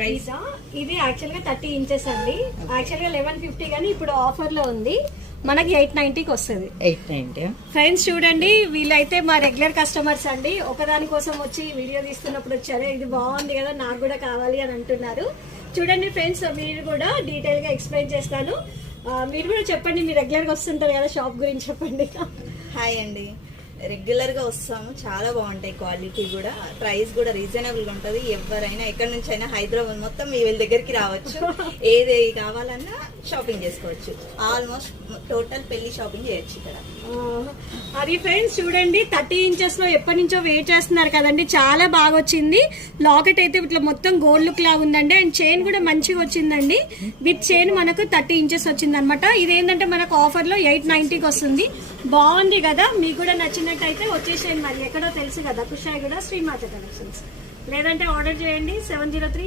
Price ఇది actual గా 30 inches అండి. యాక్చువల్ గా 1150 కానీ ఇప్పుడు ఆఫర్ లో ఉంది, మనకి 890కి వస్తుంది. 890. ఫ్రెండ్స్ చూడండి, వీళ్ళైతే మా రెగ్యులర్ కస్టమర్స్ అండి. ఒకదాని కోసం వచ్చి వీడియో తీస్తున్నప్పుడు వచ్చారు, ఇది బాగుంది కదా నాకు కూడా కావాలి అని అంటున్నారు. చూడండి ఫ్రెండ్స్, మీరు కూడా డీటెయిల్ గా ఎక్స్ప్లెయిన్ చేస్తాను. మీరు కూడా చెప్పండి, మీరు రెగ్యులర్ గా వస్తుంటారు కదా, షాప్ గురించి చెప్పండి. హాయ్ అండి, రెగ్యులర్ గా వస్తాము. చాలా బాగుంటాయి, క్వాలిటీ కూడా, ప్రైస్ కూడా రీజనబుల్ గా ఉంటది. ఎవరైనా ఎక్కడి నుంచి అయినా హైదరాబాద్ మొత్తం మీ వీళ్ళ దగ్గరికి రావచ్చు. ఏది కావాలన్నా షాపింగ్ చేసుకోవచ్చు. ఆల్మోస్ట్ టోటల్ పెళ్లి షాపింగ్ చేయొచ్చు ఇక్కడ. అది ఫ్రెండ్స్ చూడండి, 30 ఇంచెస్ లో ఎప్పటి నుంచో వెయిట్ చేస్తున్నారు కదండి, చాలా బాగా వచ్చింది. లాకెట్ అయితే ఇట్లా మొత్తం గోల్డ్ లుక్ లాగా ఉందండి, అండ్ చైన్ కూడా మంచిగా వచ్చిందండి. విత్ చైన్ మనకు 30 ఇంచెస్ వచ్చింది అనమాట. ఇదేంటంటే మనకు ఆఫర్ లో 890కి వస్తుంది. బాగుంది కదా, మీకు కూడా నచ్చినట్టయితే వచ్చేసేయండి. మరి ఎక్కడో తెలుసు కదా, కుషాయిగూడ శ్రీమాత కలెక్షన్స్. లేదంటే ఆర్డర్ చేయండి 703